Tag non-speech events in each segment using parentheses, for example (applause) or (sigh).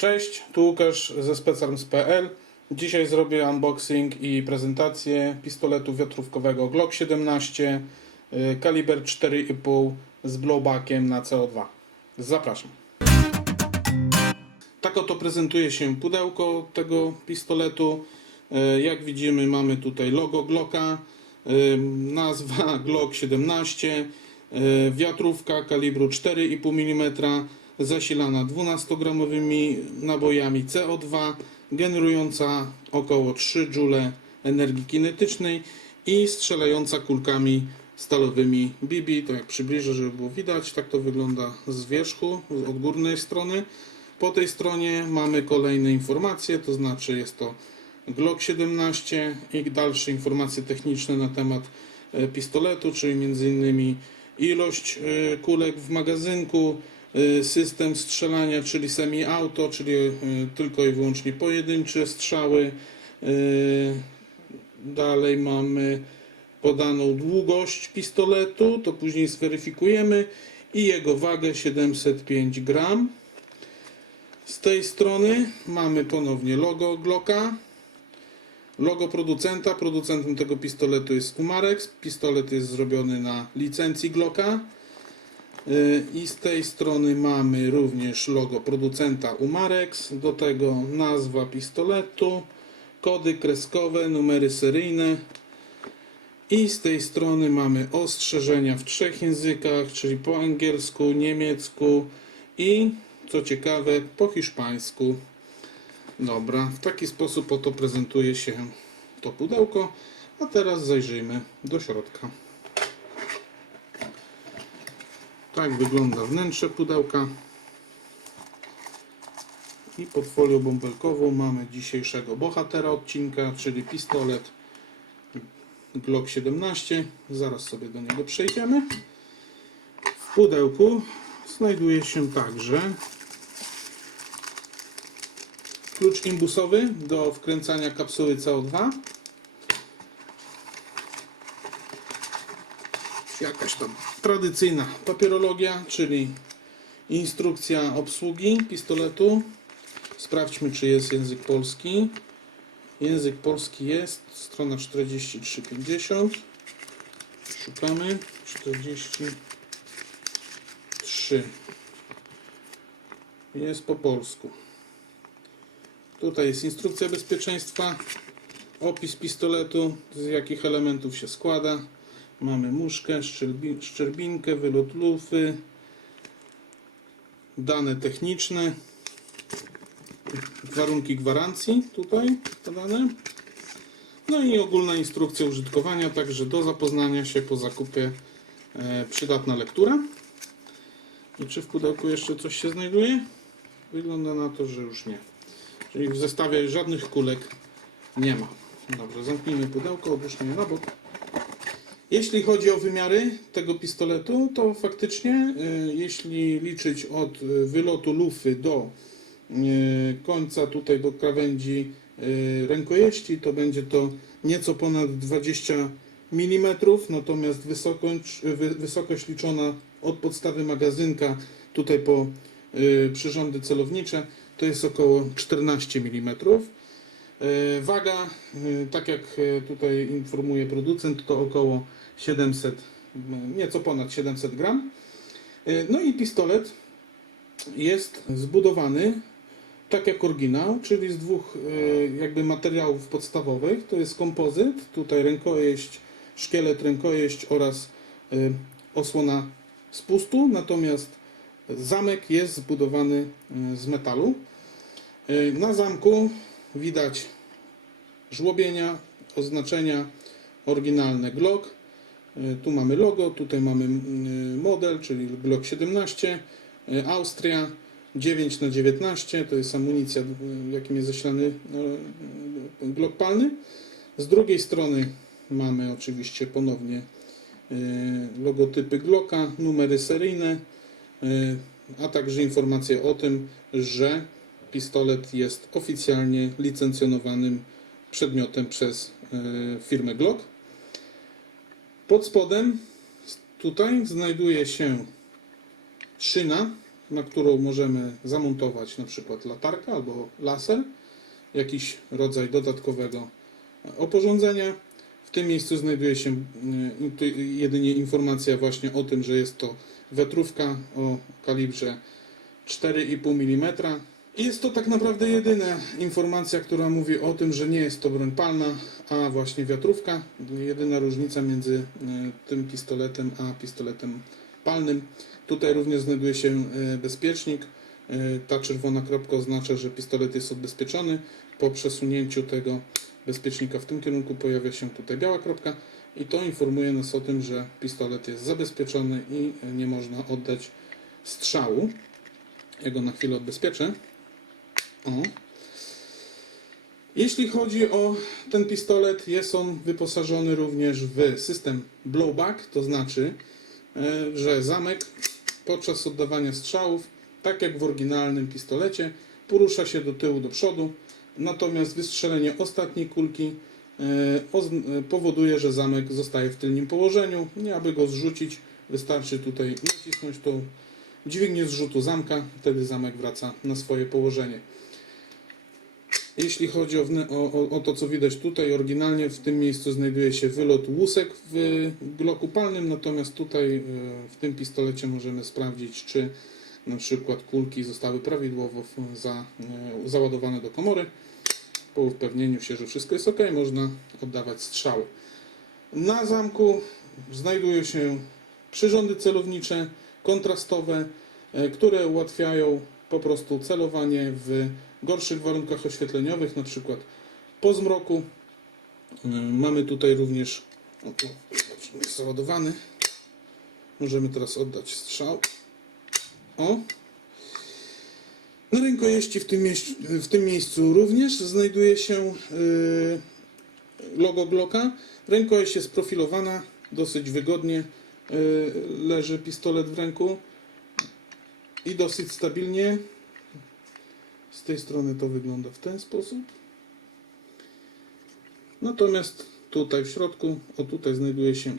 Cześć, tu Łukasz ze Specarms.pl. Dzisiaj zrobię unboxing i prezentację pistoletu wiatrówkowego Glock 17 y, kaliber 4,5 z blowbackiem na CO2. Zapraszam. Tak oto prezentuje się pudełko tego pistoletu. Y, Jak widzimy mamy tutaj logo Glocka, y, nazwa (laughs) Glock 17, y, wiatrówka kalibru 4,5 mm zasilana 12-gramowymi nabojami CO2, generująca około 3 Joule energii kinetycznej i strzelająca kulkami stalowymi BB. To jak przybliżę, żeby było widać, tak to wygląda z wierzchu, od górnej strony. Po tej stronie mamy kolejne informacje, to znaczy jest to Glock 17 i dalsze informacje techniczne na temat e, pistoletu, czyli m.in. ilość e, kulek w magazynku, system strzelania, czyli semi-auto, czyli e, tylko i wyłącznie pojedyncze strzały. E, Dalej mamy podaną długość pistoletu, to później zweryfikujemy i jego wagę 705 gram. Z tej strony mamy ponownie logo Glocka. Logo producenta. Producentem tego pistoletu jest Umarex. Pistolet jest zrobiony na licencji Glocka. Yy, I z tej strony mamy również logo producenta Umarex. Do tego nazwa pistoletu, kody kreskowe, numery seryjne. I z tej strony mamy ostrzeżenia w trzech językach, czyli po angielsku, niemiecku i co ciekawe po hiszpańsku. Dobra, w taki sposób oto prezentuje się to pudełko. A teraz zajrzyjmy do środka. Tak wygląda wnętrze pudełka. I pod folią bąbelkową mamy dzisiejszego bohatera odcinka, czyli pistolet Glock 17. Zaraz sobie do niego przejdziemy. W pudełku znajduje się także klucz imbusowy do wkręcania kapsuły CO2. Jakaś tam tradycyjna papierologia, czyli instrukcja obsługi pistoletu. Sprawdźmy, czy jest język polski. Język polski jest, strona 4350. Szukamy 43. Jest po polsku. Tutaj jest instrukcja bezpieczeństwa, opis pistoletu, z jakich elementów się składa. Mamy muszkę, szczerbinkę, wylot lufy, dane techniczne, warunki gwarancji tutaj podane. No i ogólna instrukcja użytkowania, także do zapoznania się po zakupie e, przydatna lektura. I czy w pudełku jeszcze coś się znajduje? Wygląda na to, że już nie. Czyli w zestawie żadnych kulek nie ma. Dobrze, zamknijmy pudełko, odłóżmy na bok. Jeśli chodzi o wymiary tego pistoletu, to faktycznie, y, jeśli liczyć od y, wylotu lufy do y, końca tutaj do krawędzi rękojeści, to będzie to nieco ponad 20 mm, natomiast wysokość, wy- wysokość liczona od podstawy magazynka tutaj po przyrządy celownicze to jest około 14 mm. E, Waga, e, tak jak e, tutaj informuje producent, to około 700, m, nieco ponad 700 gram. No i pistolet jest zbudowany tak jak oryginał, czyli z dwóch jakby materiałów podstawowych. To jest kompozyt, tutaj rękojeść, szkielet, rękojeść oraz osłona spustu, natomiast zamek jest zbudowany z metalu. Na zamku widać żłobienia, oznaczenia oryginalne Glock. E, Tu mamy logo, tutaj mamy mm, model, czyli Glock 17, e, Austria 9 na 19 to jest amunicja, jakim jest zasilany Glock palny. Z drugiej strony mamy oczywiście ponownie logotypy Glocka, numery seryjne, a także informacje o tym, że pistolet jest oficjalnie licencjonowanym przedmiotem przez e, firmę Glock. Pod spodem tutaj znajduje się szyna na którą możemy zamontować na przykład latarkę albo laser, jakiś rodzaj dodatkowego oporządzenia. W tym miejscu znajduje się tu jedynie informacja właśnie o tym, że jest to wiatrówka o kalibrze 4,5 mm. Jest to tak naprawdę jedyna informacja, która mówi o tym, że nie jest to broń palna, a właśnie wiatrówka. Jedyna różnica między y, tym pistoletem a pistoletem palnym. Tutaj również znajduje się y, bezpiecznik. Y, Ta czerwona kropka oznacza, że pistolet jest odbezpieczony. Po przesunięciu tego bezpiecznika w tym kierunku pojawia się tutaj biała kropka i to informuje nas o tym, że pistolet jest zabezpieczony i nie można oddać strzału. Ja go na chwilę odbezpieczę. O. Jeśli chodzi o ten pistolet, jest on wyposażony również w system blowback, to znaczy, e, że zamek podczas oddawania strzałów, tak jak w oryginalnym pistolecie, porusza się do tyłu, do przodu, natomiast wystrzelenie ostatniej kulki e, e, powoduje, że zamek zostaje w tylnym położeniu. Nie aby go zrzucić, wystarczy tutaj nacisnąć tą dźwignię zrzutu zamka, wtedy zamek wraca na swoje położenie. Jeśli chodzi o, o, o, to, co widać tutaj, oryginalnie w tym miejscu znajduje się wylot łusek w bloku palnym, natomiast tutaj e, w tym pistolecie możemy sprawdzić, czy na przykład kulki zostały prawidłowo za, e, załadowane do komory. Po upewnieniu się, że wszystko jest ok, można oddawać strzały. Na zamku znajdują się przyrządy celownicze, kontrastowe, e, które ułatwiają po prostu celowanie w gorszych warunkach oświetleniowych, na przykład po zmroku. E, Mamy tutaj również, o, jest załadowany. Możemy teraz oddać strzał. O. Na rękojeści w tym, miejscu, w tym miejscu również znajduje się y, logo Glocka. Rękojeść jest profilowana, dosyć wygodnie y, leży pistolet w ręku i dosyć stabilnie. Z tej strony to wygląda w ten sposób. Natomiast tutaj w środku, o tutaj znajduje się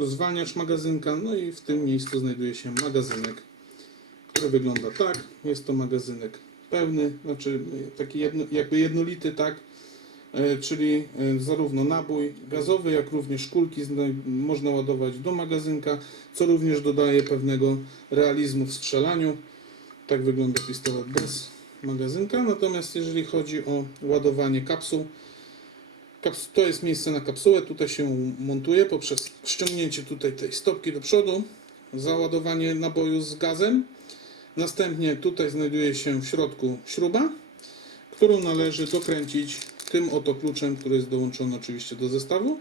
zwalniacz magazynka, no i w tym miejscu znajduje się magazynek, który wygląda tak. Jest to magazynek pełny, znaczy taki jedno, jakby jednolity, tak, E, czyli e, zarówno nabój gazowy, jak również kulki można ładować do magazynka, co również dodaje pewnego realizmu w strzelaniu. Tak wygląda pistolet bez magazynka. Natomiast jeżeli chodzi o ładowanie kapsuł, kaps- to jest miejsce na kapsułę. Tutaj się montuje poprzez ściągnięcie tutaj tej stopki do przodu, załadowanie naboju z gazem. Następnie tutaj znajduje się w środku śruba, którą należy dokręcić tym oto kluczem, który jest dołączony oczywiście do zestawu.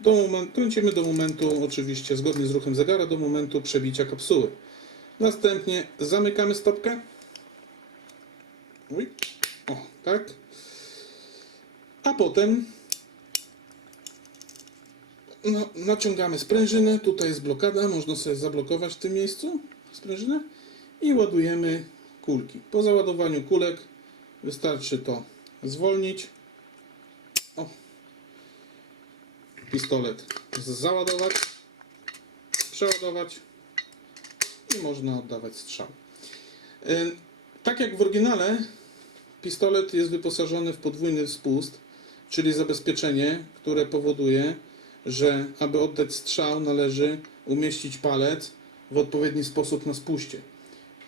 Do moment, kręcimy do momentu, oczywiście zgodnie z ruchem zegara, do momentu przebicia kapsuły. Następnie zamykamy stopkę. O, tak. A potem no, naciągamy sprężynę. Tutaj jest blokada, można sobie zablokować w tym miejscu sprężynę i ładujemy kulki. Po załadowaniu kulek wystarczy to zwolnić. O. Pistolet załadować, przeładować i można oddawać strzał. Tak jak w oryginale, pistolet jest wyposażony w podwójny spust, czyli zabezpieczenie, które powoduje, że aby oddać strzał należy umieścić palec w odpowiedni sposób na spuście.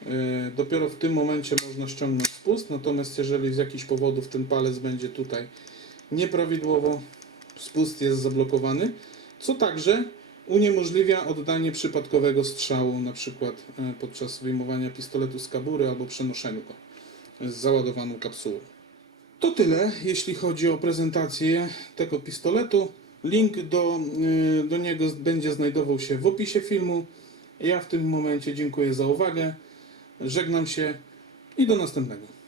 Yy, Dopiero w tym momencie można ściągnąć spust, natomiast jeżeli z jakichś powodów ten palec będzie tutaj nieprawidłowo, spust jest zablokowany, co także uniemożliwia oddanie przypadkowego strzału, na przykład yy, podczas wyjmowania pistoletu z kabury albo przenoszeniu go z załadowaną kapsułą. To tyle, jeśli chodzi o prezentację tego pistoletu. Link do, yy, do niego będzie znajdował się w opisie filmu. Ja w tym momencie dziękuję za uwagę. Żegnam się i do następnego.